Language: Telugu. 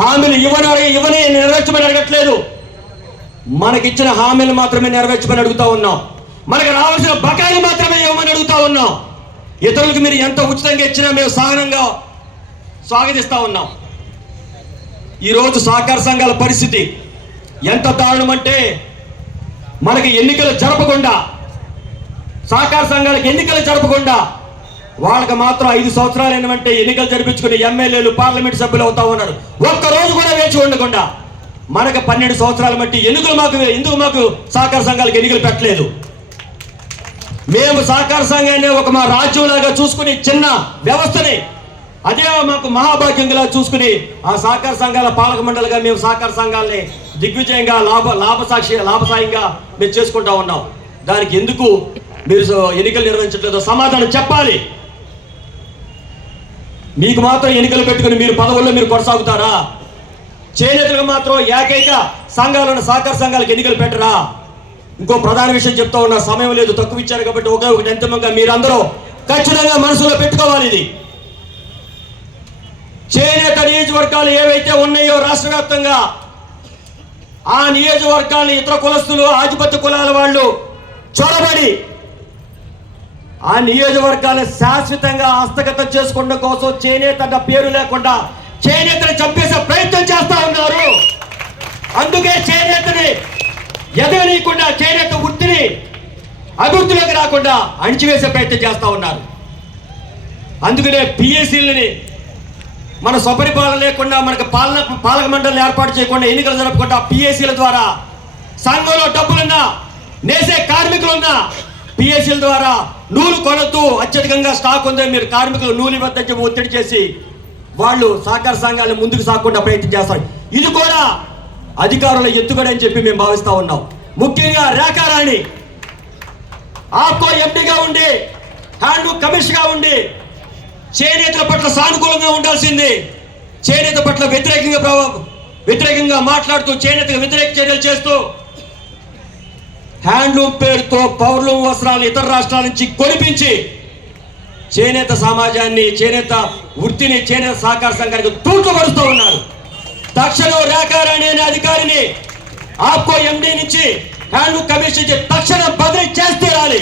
హామీలు ఇవని నెరవేర్చమని అడగట్లేదు. మనకిచ్చిన హామీలు మాత్రమే నెరవేర్చమని అడుగుతా ఉన్నాం. మనకు రావాల్సిన బకాయిలు మాత్రమే ఇవ్వమని అడుగుతా ఉన్నాం. ఇతరులకు మీరు ఎంత ఉచితంగా ఇచ్చినా మేము సహనంగా స్వాగతిస్తా ఉన్నాం. ఈరోజు సహకార సంఘాల పరిస్థితి ఎంత దారుణం అంటే, మనకి ఎన్నికలు జరపకుండా, సహకార సంఘాలకు ఎన్నికలు జరపకుండా వాళ్ళకి మాత్రం 5 సంవత్సరాలు ఏమంటే ఎన్నికలు జరిపించుకుని ఎమ్మెల్యేలు పార్లమెంట్ సభ్యులు అవుతా ఉన్నారు. ఒక్కరోజు కూడా వేచి ఉండకుండా మనకు 12 సంవత్సరాలు బట్టి ఎందుకు మాకు సహకార సంఘాలకు ఎన్నికలు పెట్టలేదు? మేము సహకార సంఘాన్ని ఒక మా రాజ్యంలాగా చూసుకుని చిన్న వ్యవస్థని అదే మాకు మహాభాగ్యంగా చూసుకుని ఆ సహకార సంఘాల పాలక మండలిగా మేము సహకార సంఘాలని దిగ్విజయంగా లాభసాయంగా మేము చేసుకుంటా ఉన్నాం. దానికి ఎందుకు మీరు ఎన్నికలు నిర్వహించట్లేదో సమాధానం చెప్పాలి. మీకు మాత్రం ఎన్నికలు పెట్టుకుని మీరు పదవుల్లో మీరు కొనసాగుతారా? చేనేతలకు మాత్రం ఏకైక సంఘాలను సహకార సంఘాలకు ఎన్నికలు పెట్టరా? ఇంకో ప్రధాన విషయం చెప్తా ఉన్నా, సమయం లేదు, తక్కువ ఇచ్చారు కాబట్టి ఒకే ఒకటి అంతిమంగా మీరందరూ ఖచ్చితంగా మనసులో పెట్టుకోవాలి. ఇది చేనేత నియోజకవర్గాలు ఏవైతే ఉన్నాయో రాష్ట్ర వ్యాప్తంగా, ఆ నియోజకవర్గాన్ని ఇతర కులస్తులు ఆధిపత్య కులాల వాళ్ళు చొరబడి ఆ నియోజకవర్గాన్ని శాశ్వతంగా హస్తగతం చేసుకోవడం కోసం చేనేత అన్న పేరు లేకుండా చేనేతను చంపేసే ప్రయత్నం చేస్తా ఉన్నారు. అందుకే చేనేతని ఎదగనీయకుండా, చేనేత వృత్తిని అభివృద్ధిలోకి రాకుండా అణిచివేసే ప్రయత్నం చేస్తా ఉన్నారు. అందుకనే పిఎస్సీలని మన స్వపరిపాలన లేకుండా, మనకు పాలక మండలిని ఏర్పాటు చేయకుండా, ఎన్నికలు జరపకుండా పిఎస్సీల ద్వారా సంఘంలో డబ్బులున్నా, నేసే కార్మికులున్నా పిఎస్సీల ద్వారా నూలు కొనొద్దు, అత్యధికంగా స్టాక్ ఉంది, మీరు కార్మికులు నూలు ఇవ్వద్దని చెప్పి ఒత్తిడి చేసి వాళ్ళు సహకార సంఘాలను ముందుకు సాగకుండా ప్రయత్నం చేస్తారు. ఇది కూడా అధికారుల ఎత్తుగడని చెప్పి మేము భావిస్తా ఉన్నాం. ముఖ్యంగా రేఖారాణి ఆప్కో ఎంపీగా ఉండి, హ్యాండ్లూమ్ కమిషన్గా ఉండి చేనేతల పట్ల సానుకూలంగా ఉండాల్సింది, చేనేత పట్ల వ్యతిరేకంగా మాట్లాడుతూ చేనేతకు వ్యతిరేక చర్యలు చేస్తూ హ్యాండ్లూమ్ పేరుతో పౌర్లూమ్ వస్త్రాలు ఇతర రాష్ట్రాల నుంచి కొనిపించి చేనేత సమాజాన్ని, చేనేత వృత్తిని, చేనేత సహకార సంఘానికి తూట్లు పడుతూ ఉన్నారు. తక్షణం రేఖారాణి అనే అధికారిని ఆప్కో ఎండీ నుంచి హ్యాండ్లూమ్ కమిషన్ నుంచి తక్షణం బదిలీ చేస్తే రాలి.